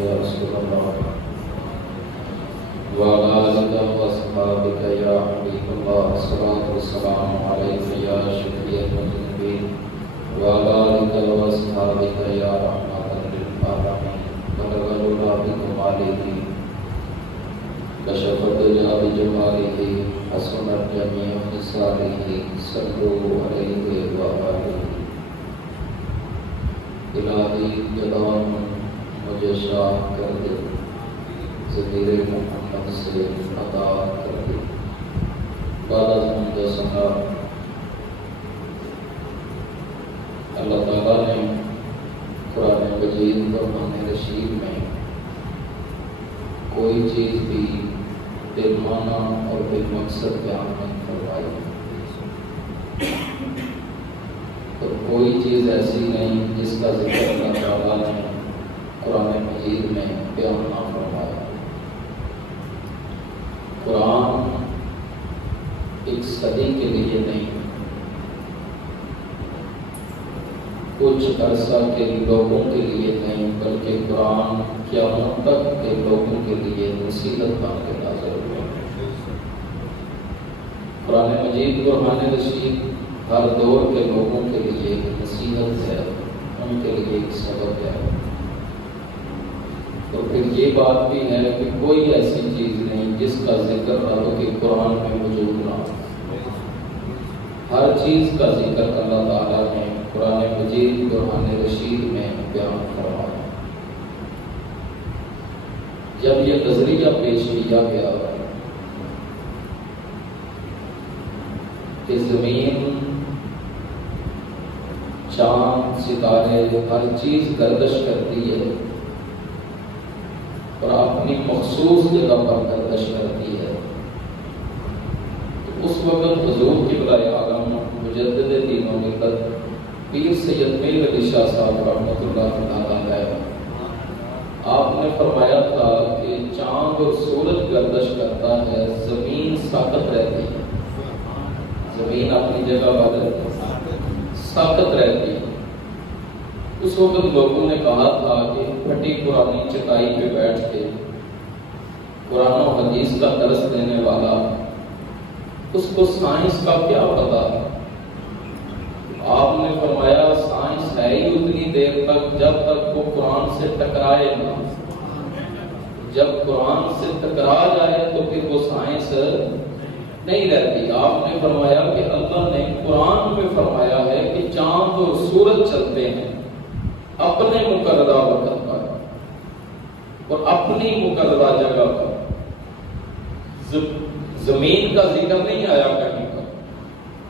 يا رسول الله وعلى آلك وأصحابك يا حبيب الله الصلاة والسلام عليك يا شفيع المذنبين وعلى آلك وأصحابك يا رحمة للعالمين بلغنا بكماله كشف الدجى بجماله حسنت جميع خصاله صلوا عليه وآله الہی جلال مجھے شاہ کر دے ضمیر محمد سے عطا کر دے بعد از مجھے اللہ تعالیٰ نے قرآن مجید قرآن رشید میں کوئی چیز بھی بالمعنی اور بالمقصد بیان نہیں فرمائی اور کوئی چیز ایسی نہیں جس کا ذکر اللہ تعالیٰ نے قرآن مجید میں بیان نہ فرمایا۔ قرآن ایک صدی کے لیے نہیں، کچھ عرصہ کے لوگوں کے لیے نہیں، بلکہ قرآن قیامت تک کے لوگوں کے لیے نصیحت بن کے نازل ہوا۔ قرآن مجید قرآن رشید ہر دور کے لوگوں کے لیے ایک نصیحت ہے، ان کے لیے ایک سبق ہے۔ تو پھر یہ بات بھی ہے کہ کوئی ایسی چیز نہیں جس کا ذکر اللہ کے قرآن میں موجود نہ ہو۔ ہر چیز کا ذکر اللہ تعالیٰ نے قرآن مجید قرآن رشید میں بیان فرمایا۔ جب یہ نظریہ پیش کیا گیا کہ زمین، چاند، ستارے، ہر چیز گردش کرتی ہے اور اپنی مخصوص جگہ پر گردش کرتی ہے، تو اس وقت حضور قبلہ عالم مجدد دین و ملت پیر سید میر علی شاہ صاحب رحمۃ اللہ علیہ آپ نے فرمایا تھا کہ چاند اور سورج گردش کرتا ہے، زمین ساکت رہتی ہے، زمین اپنی جگہ پر ساکت رہتی ہے۔ اس وقت لوگوں نے کہا تھا کہ پھٹی پرانی چٹائی پہ بیٹھ کے قرآن و حدیث کا درس دینے والا، اس کو سائنس کا کیا پتا؟ آپ نے فرمایا سائنس ہے ہی اتنی دیر تک جب تک وہ قرآن سے ٹکرائے نہ، جب قرآن سے ٹکرا جائے تو پھر وہ سائنس نہیں رہتی۔ آپ نے فرمایا کہ اللہ نے قرآن میں فرمایا ہے کہ چاند اور سورج چلتے ہیں اپنے مقررہ وقت پر اور اپنی مقررہ جگہ پر، زمین کا ذکر نہیں آیا کہیں پر۔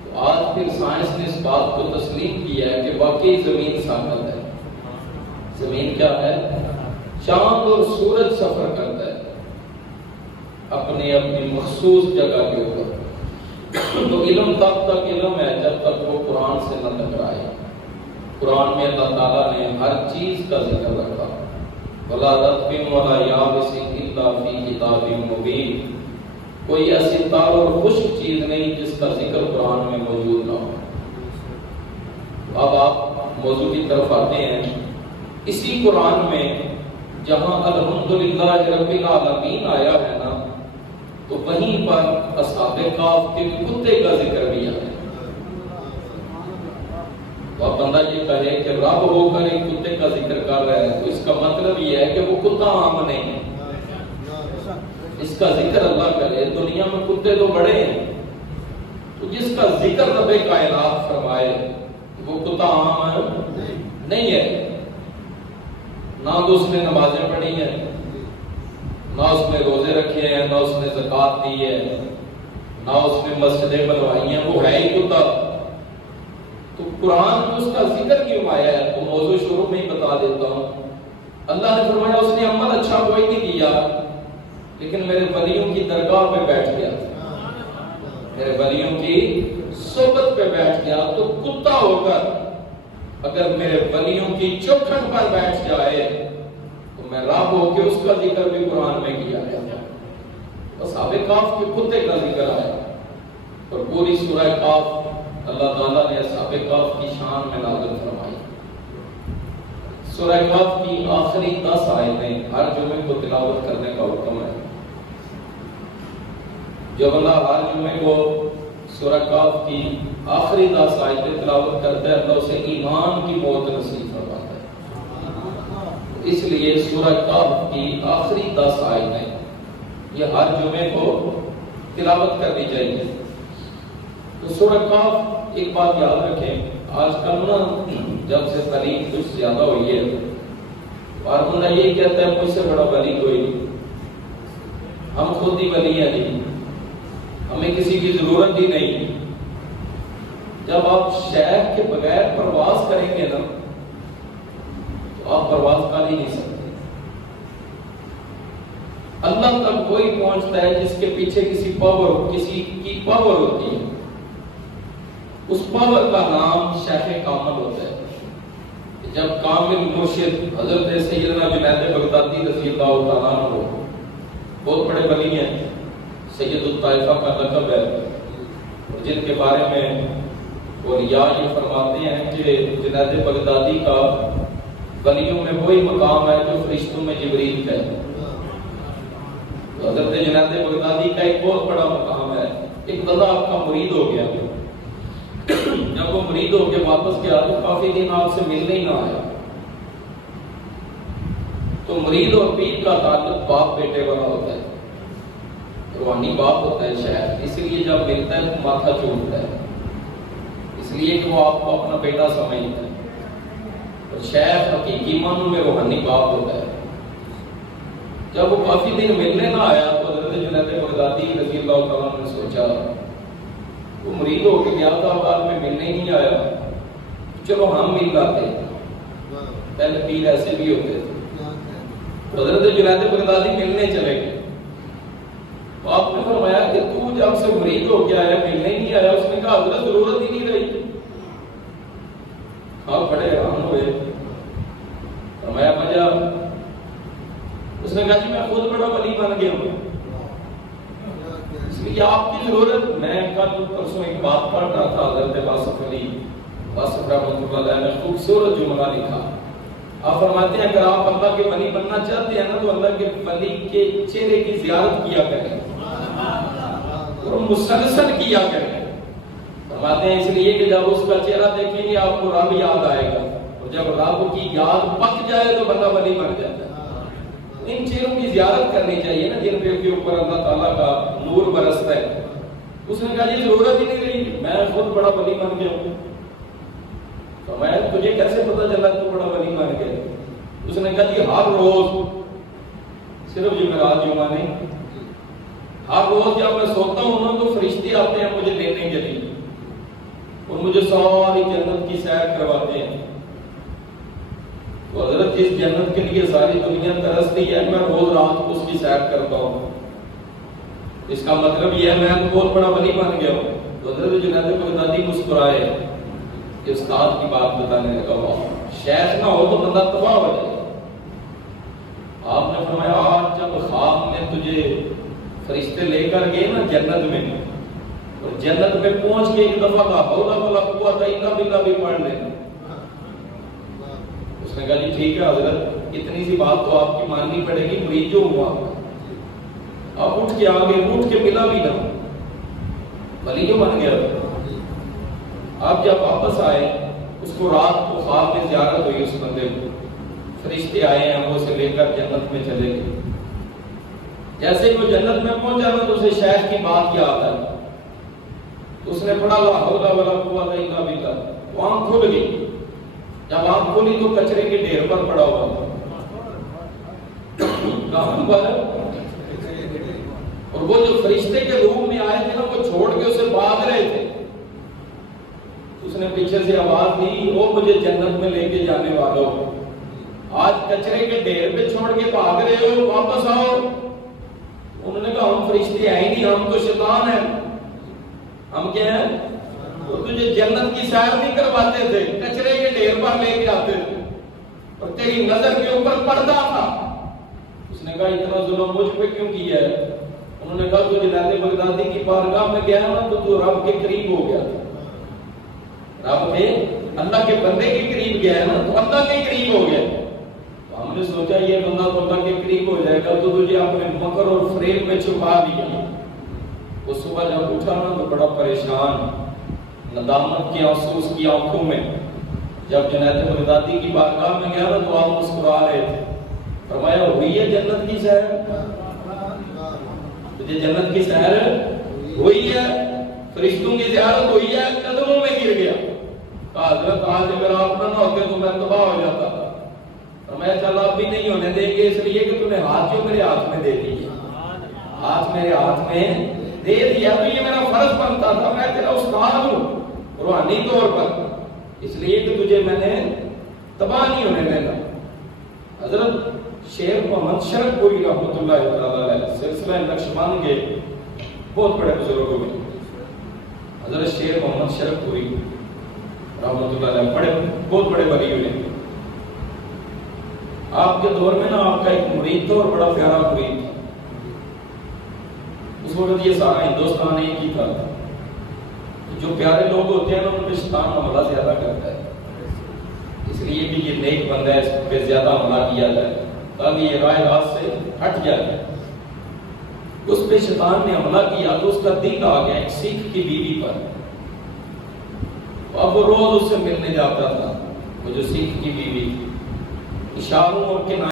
تو آج پھر سائنس نے اس بات کو تسلیم کیا ہے کہ واقعی زمین ساکت ہے۔ زمین کیا ہے؟ چاند اور سورج سفر کرتا ہے اپنی اپنی مخصوص جگہ کے اوپر۔ تو علم تب تک علم ہے جب تک وہ قرآن سے نہ ٹکرائے۔ قرآن میں اللہ تعالیٰ نے ہر چیز کا ذکر رکھا، وَلَا رَطْبٍ وَلَا يَابِسٍ إِلَّا فِي كِتَابٍ مُبِينٍ۔ کوئی ایسی تار اور خشک چیز نہیں جس کا ذکر قرآن میں موجود نہ ہو۔ اب آپ موضوع کی طرف آتے ہیں۔ اسی قرآن میں جہاں الحمدللہ رب العالمین آیا ہے نا، تو وہیں پر اصحاب کہف کے کتے کا ذکر بھی آیا ہے۔ تو اب بندہ یہ کہے کہ رب ہو کر ایک کتے کا ذکر کر رہا ہے، تو اس کا مطلب یہ ہے کہ وہ کتا عام نہیں ہے، اس کا ذکر اللہ کرے۔ دنیا میں کتے تو بڑے ہیں، تو جس کا ذکر رب کائنات فرمائے وہ کتا عام نہیں ہے۔ نہ تو اس نے نمازیں پڑھی ہیں، نہ اس نے روزے رکھے ہیں، نہ اس نے زکوٰۃ دی ہے، نہ اس نے مسجدیں بنوائی ہیں، وہ ہے ہی کتا۔ تو قرآن میں اس کا ذکر کیوں آیا ہے؟ تو موضوع شروع میں ہی بتا دیتا ہوں۔ اللہ نے فرمایا اس نے عمل اچھا کوئی نہیں کیا، لیکن میرے ولیوں کی درگاہ پہ بیٹھ گیا، میرے ولیوں کی صحبت پہ بیٹھ گیا، تو کتا ہو کر اگر میرے ولیوں کی چوکھٹ پر بیٹھ جائے تو میں رب ہو کے اس کا ذکر بھی قرآن میں کیا گیا۔ اصحاب کہف کے کتے کا ذکر آیا اور پوری سورہ کہف اللہ تعالیٰ نے اصحاب کہف کی شان میں نازل فرمائی۔ سورہ کہف کی آخری 10 آیتیں آیتیں ہر جمعے کو تلاوت کرنے کا حکم ہے. جو بندہ ہر جمعے کو سورہ کاف کی آخری 10 آیتیں تلاوت کرتا ہے اللہ اسے ایمان کی موت نصیب فرماتا ہے. اس لیے سورہ کاف کی آخری 10 آیتیں یہ ہر جمعے کو تلاوت کرنی چاہیے. تو سورہ کاف ایک بات یاد رکھیں، آج کل نا جب سے تعلیم کچھ زیادہ ہوئی ہے اور بندہ یہ کہتا ہے مجھ سے بڑا ولی کوئی نہیں، ہم خود ہی ولی ہیں جی، ہمیں کسی کی ضرورت ہی نہیں. جب آپ شیخ کے بغیر پرواز کریں گے نا تو آپ پرواز کر ہی نہیں سکتے. اللہ تک وہی پہنچتا ہے جس کے پیچھے کسی کی پاور ہوتی ہے. اس پاور کا نام شیخ کامل ہوتا ہے. جب کامل مرشد حضرت سیدنا جنید بغدادی رضی اللہ تعالیٰ عنہ بہت بڑے ولی ہیں، سید الطائفہ کا لقب ہے، جن کے بارے میں اولیاء یہ فرماتے ہیں کہ جنید بغدادی کا ولیوں میں وہی مقام ہے جو فرشتوں میں جبریل کا ہے. تو حضرت جنید بغدادی کا ایک بہت بڑا مقام ہے. ایک بندہ آپ کا مرید ہو گیا، جب وہ مرید ہو کے واپس گیا تو کافی دن آپ سے ملنے ہی نہ آیا. تو مرید اور پیر کا تعلق باپ بیٹے والا ہوتا ہے، روحانی باپ ہوتا ہے شاید، اس لیے جب ملتا ہے تو ماتھا چومتا ہے، اس لیے کہ وہ آپ کو اپنا بیٹا سمجھتا ہے. اور شیخ حقیقی معنوں میں روحانی باپ ہوتا ہے. جب وہ کافی دن ملنے نہ آیا تو حضرت جنید بغدادی رضی اللہ تعالیٰ نے سوچا وہ مرید ہو کے گیا تھا، بعد میں ملنے ہی نہیں آیا، چلو ہم مل لاتے. پہلے پیر ایسے بھی ہوتے تھے. حضرت جنید بغدادی ملنے چلے گئے. تو آپ نے فرمایا کہ تو جب سے مرید ہو کے آیا ملنے ہی نہیں آیا. اس نے کہا حضرت ضرورت ہی نہیں رہی. آپ بڑے حیران ہوئے. فرمایا وجہ؟ اس نے کہا جی میں خود بڑا ولی بن گیا ہوں، اس لیے آپ کی ضرورت. میں کل پرسوں ایک بات پڑھ رہا تھا، حضرت واصف علی واصف رحمۃ اللہ علیہ نے خوبصورت جملہ لکھا. آپ فرماتے ہیں اگر آپ اللہ کے ولی بننا چاہتے ہیں نا تو اللہ کے ولی کے چہرے کی زیارت کیا کریں اور مسلسل کیا کریں. فرماتے ہیں اس لیے کہ جب اس کا چہرہ دیکھیں گے آپ کو رب یاد آئے گا، اور جب رب کی یاد پک جائے تو بندہ ولی بن جاتا ہے. ان چہروں کی زیارت کرنی چاہیے نا جن کے اوپر اللہ تعالیٰ کا نور برستا ہے. اس نے کہا یہ ضرورت ہی نہیں رہی، میں خود بڑا ولی بن گیا ہوں. تو میں تجھے کیسے پتا چلا تو بڑا ولی بن گیا؟ اس نے کہا جی ہر روز، صرف جمعرات جمعہ نہیں، ہر روز جب میں سوتا ہوں نا تو فرشتے آتے ہیں مجھے لینے کے لیے اور مجھے ساری جنت کی سیر کرواتے ہیں. تو حضرت اس جنت کے لیے ساری دنیا ترستی ہے، میں روز رات کو اس کی سیر کرتا ہوں. اس کا مطلب یہ ہے میں بہت بڑا ولی بن گیا ہوں. تو حضرت جنید بغدادی مسکرائے کہ استاد کی بات بتانے لگا. شیخ نہ ہو تو بندہ تباہ ہو جائے. آپ نے فرمایا آج جب خواب میں تجھے فرشتے لے کر گئے نا جنت میں، اور جنت میں پہنچ کے ایک دفعہ لا حول ولا قوت الا باللہ بھی پڑھ لینا. اس نے کہا جی ٹھیک ہے حضرت، اتنی سی بات تو آپ کی ماننی پڑے گی. مرید جو ہوا آپ اٹھ کے آگے، اٹھ کے ملا بھی نہ، ولی جو بن گیا. آپ جب واپس آئے اس کو رات کو خواب میں زیارت ہوئی اس بندے کو، فرشتے آئے ہیں وہ اسے لے کر جنت میں چلے گئے. جیسے وہ جنت میں پہنچا نا تو اسے شیخ کی بات یاد آئی. اس نے پڑھا لا حول ولا قوت الا باللہ. وہ آنکھ کھل گئی. جب آنکھ کھلی تو کچرے کے ڈھیر پر پڑا ہوا تھا. کہاں پر؟ اور وہ جو فرشتے کے روم میں آئے تھے نا وہ چھوڑ کے اسے بھاگ رہے تھے. اس نے پیچھے سے آواز دی وہ مجھے جنت میں لے کے جانے والوں، آج کچرے کے ڈھیر پہ چھوڑ کے بھاگ رہے ہو، واپس آؤ. انہوں نے کہا ہم فرشتے آئے نہیں، ہم تو شیطان ہیں. ہم کیا ہیں؟ وہ تجھے جنت کی سیر نہیں کرواتے تھے، کچرے کے ڈھیر پر لے کے آتے تھے اور تیری نظر کے اوپر پردہ تھا. اس نے کہا اتنا ظلم مجھ پہ کیوں کیا ہے؟ انہوں نے کہا تو جنید بغدادی کی بارگاہ میں گیا نا تو رب کے قریب ہو گیا. رب کے اللہ کے بندے کے قریب گیا ہے نا تو اللہ کے قریب ہو گیا. ہم نے سوچا یہ بندہ تو اللہ کے قریب ہو جائے گا، تو تجھے اپنے مکر اور فریب میں چھپا دیا۔ وہ صبح جب اٹھا نا تو بڑا پریشان، ندامت کی آنسو اس کی آنکھوں میں۔ جب جنید بغدادی کی بارگاہ میں گیا نا تو آپ مسکرا رہے تھے۔ فرمایا ہوئی ہے جنت کی سیر؟ تجھے جنت کی سیر ہوئی ہے؟ فرشتوں کی زیارت ہوئی ہے؟ قدموں میں گر گیا۔ کہا حضرت آج اگر آپ نہ ہوتے تو میں تباہ ہو جاتا تھا۔ فرمایا چل اب بھی نہیں ہونے دیں گے، اس لیے کہ تم نے ہاتھ جو میرے ہاتھ میں دے دیے، ہاتھ میرے ہاتھ میں دے دیا، تو یہ میرا فرض بنتا تھا، میں تیرا استاد ہوں روحانی طور پر، اس لیے کہ تجھے میں نے تباہ نہیں ہونے دینا۔ حضرت شیخ محمد شرف پوری رحمۃ اللہ تعالی علیہ سلسلہ نقشبند کے بہت بڑے بزرگوں میں، حضرت شیخ محمد شرف پوری رحمۃ اللہ علیہ بڑے بہت بڑے ولی ہوئے۔ آپ کے دور میں نا آپ کا ایک مرید تھا اور بڑا پیارا مرید تھا۔ اس وقت یہ سارا ہندوستان ایک ہی تھا۔ جو پیارے لوگ ہوتے ہیں نا ان پہ شیطان حملہ زیادہ کرتا ہے، اس لیے کہ یہ نیک بندہ ہے، اس پہ زیادہ حملہ کیا جائے تاکہ یہ راہ راست سے ہٹ جائے۔ اس پہ شیطان نے حملہ کیا تو اس کا دل آ گیا ایک سکھ کی بیوی پر۔ اب وہ روز اس سے ملنے جاتا تھا، وہ جو سکھ کی بیوی تھی، اشاروں اور کے